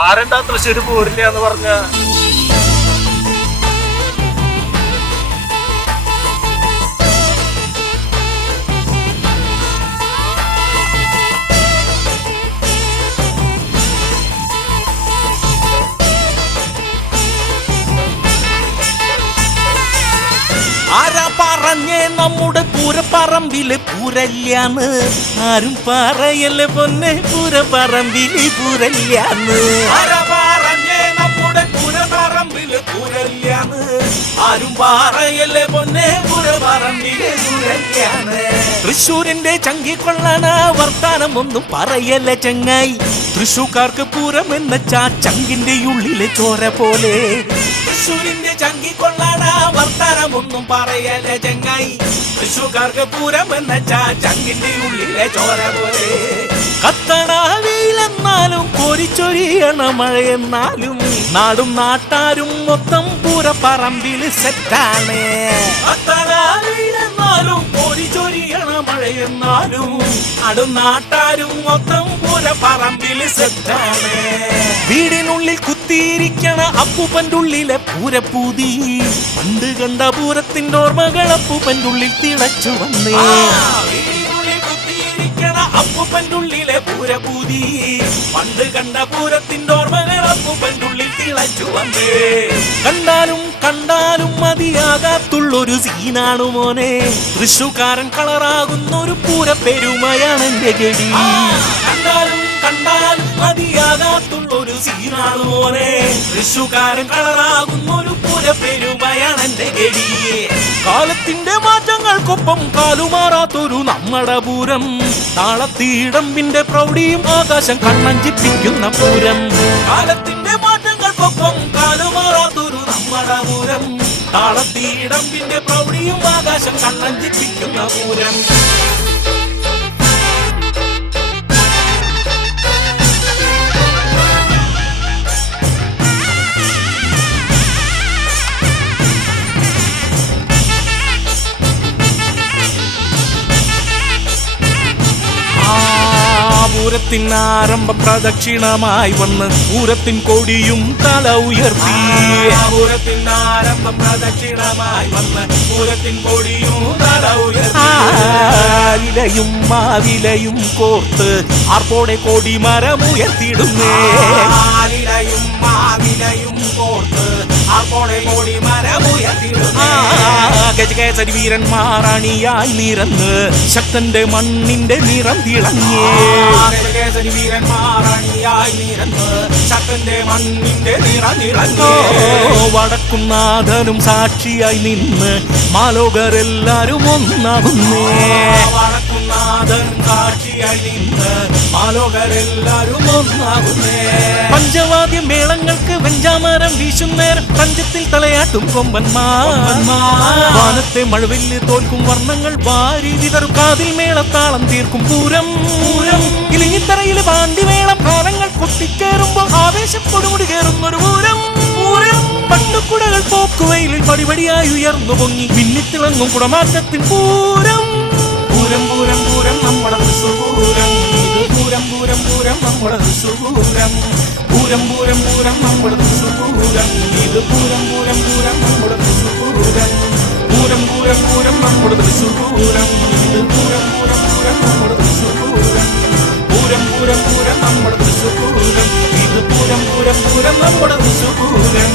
ആരെന്താ തൃശ്ശൂര് പോരില്ല എന്ന് പറഞ്ഞ ആരാ പറഞ്ഞേ നമ്മുടെ പൂരപ്പറമ്പില് പൂരല്ലാന്ന്? ആരും പറയല്ലേ പൊന്നെ പൂരപ്പറമ്പില് പൂരല്ലാന്ന്. ആരാ പറഞ്ഞേ നമ്മുടെ പൂരപ്പറമ്പില് പൂരല്ലാന്ന്? ആരും പറയല്ലേ പൊന്നെ പൂരപ്പറമ്പില് പൂരല്ലാന്ന്. തൃശ്ശൂരിന്റെ ചങ്കിക്കൊള്ളാന വർത്താനം ഒന്നും പറയല്ലേ ചങ്ങായി. തൃശ്ശൂർക്കാർക്ക് പൂരം എന്നുവെച്ചാ ചങ്കിന്റെ ഉള്ളിലെ ചോര പോലെ. തൃശ്ശൂരിന്റെ ചങ്കിക്കൊള്ളാന വർത്താനമൊന്നും പറയല്ലേ ചങ്ങായി. തൃശ്ശൂർക്കാർക്ക് പൂരം എന്നുവെച്ചാ ചങ്കിന്റെ ഉള്ളിലെ ചോര പോലെ. കത്തണ വെയിലെന്നാലും കോരിച്ചൊരിയണ മഴയെന്നാലും നാടും നാട്ടാരും മൊത്തം പൂരപ്പറമ്പില് സെറ്റാണ്. കത്തണ വെയിലെന്നാലും കോരിച്ചൊരിയണ മഴയെന്നാലും നാടും നാട്ടാരും മൊത്തം പൂരപ്പറമ്പില് സെറ്റാണ്. വീടിനുള്ളിൽ കുത്തിയിരിക്കണ അപ്പൂപ്പൻ്റെ ഉള്ളിലെ പൂരപ്പൂതി പണ്ട് കണ്ട പൂരത്തിന്റെ ഓർമ്മകൾ അപ്പൂപ്പൻ്റെ ഉള്ളിൽ തിളച്ചു വന്നേ. വീടിനുള്ളിൽ കുത്തിയിരിക്കണ അപ്പൂപ്പൻ്റെ ഉള്ളിലെ പൂരപ്പൂതി പണ്ട് കണ്ട പൂരത്തിന്റെ ഓർമ്മകൾ അപ്പൂപ്പൻ്റെ ഉള്ളിൽ തിളച്ചു വന്നേ. കണ്ടാലും കണ്ടാലും മതിയാകാത്തുള്ളൊരു സീനാണു മോനെ. തൃശ്ശൂക്കാരൻ കളറാകുന്ന ഒരു പൂരപ്പെരുമയാണ് എന്റെ ഗടി. കണ്ടാലും കണ്ടാലും മതിയാകാത്തുള്ളൊരു സീനാണു മോനെ. തൃശ്ശൂക്കാരൻ കളറാകുന്ന ഒരു പൂരപ്പെരുമയാണ് എന്റെ ഗടി. കാലത്തിന്റെ മാറ്റങ്ങൾക്കൊപ്പം കാലുമാറാത്തൊരു നമ്മടെ പൂരം. താളത്തീടമ്പിന്റെ പ്രൗഢിയും ആകാശം കണ്ണഞ്ചിപ്പിക്കുന്ന പൂരം. കാലത്തിന്റെ മാറ്റങ്ങൾക്കൊപ്പം കാലുമാറാത്തൊരു നമ്മടെ പൂരം. താളത്തീടമ്പിന്റെ പ്രൗഢിയും ആകാശം കണ്ണഞ്ചിപ്പിക്കുന്ന പൂരം. പൂരത്തിനാരംഭ പ്രദക്ഷിണമായി വന്ന് പൂരത്തിൻ കൊടിയും തല ഉയർത്തി. പൂരത്തിനാരംഭ പ്രദക്ഷിണമായി വന്ന് പൂരത്തിൻ കൊടിയും തല ഉയർത്തി. ഇലയും മാവിലയും കോർത്ത് ആർപ്പോടെ കൊടിമരമുയർത്തിടുന്നേ. ഇലയും മാവിലയും കോർത്ത് ആർപ്പോടെ കൊടിമരമുയർത്തിടുന്നേ. ഗജകേസരി വീരന്മാരണിയായി നിരന്ന് ശക്തന്റെ മണ്ണിന്റെ നിറം തിളങ്ങിയേ. ഗജകേസരി വീരന്മാരണിയായി നിരന്ന് ശക്തന്റെ മണ്ണിന്റെ നിറം തിളങ്ങിയേ. വടക്കുംനാഥനും സാക്ഷിയായി നിന്ന് മാലോകരെല്ലാരും ഒന്നാകുന്നേ. വടക്കുംനാഥനും സാക്ഷിയായി നിന്ന് മാലോകരെല്ലാരും ഒന്നാകുന്നേ. പഞ്ചവാദ്യ മേളങ്ങൾക്ക് വെഞ്ചാമരം വീശുന്നേരം പഞ്ചത്തിൽ തലയാട്ടും കൊമ്പന്മാർ. വാനത്തെ മഴവില്ല് തോൽക്കും വർണ്ണങ്ങൾ വാരി വിതറും കാതിൽ മേളത്താളം തീർക്കും പൂരം. ഇലിങ്ങിത്തറയില് പാണ്ടിമേളം കാലങ്ങൾ കൊട്ടിക്കേറുമ്പോ ആവേശപ്പൊടുമുടി കയറുന്നൊരു പൂരം. പണ്ടുകുടകൾ പോക്കുവയിലിൽ പടിപടിയായി ഉയർന്നു പൊങ്ങി മിന്നിത്തിളങ്ങും കുടമാറ്റത്തിൻ പൂരം. പൂരം പൂരം പൂരം നമ്മുടെ തൃശ്ശൂർ പൂരം. പൂരം പൂരം പൂരം നമ്മുടെ തൃശ്ശൂർ പൂരം. പൂരം പൂരം പൂരം നമ്മുടെ തൃശ്ശൂർ പൂരം. ഇത് പൂരം പൂരം പൂരം നമ്മുടെ തൃശ്ശൂർ പൂരം. പൂരം പൂരം പൂരം നമ്മുടെ തൃശ്ശൂർ പൂരം. ഇത് പൂരം പൂരം പൂരം നമ്മുടെ തൃശ്ശൂർ പൂരം. പൂരം പൂരം പൂരം നമ്മുടെ തൃശ്ശൂർ പൂരം. ഇത് പൂരം പൂരം പൂരം നമ്മുടെ തൃശ്ശൂർ പൂരം.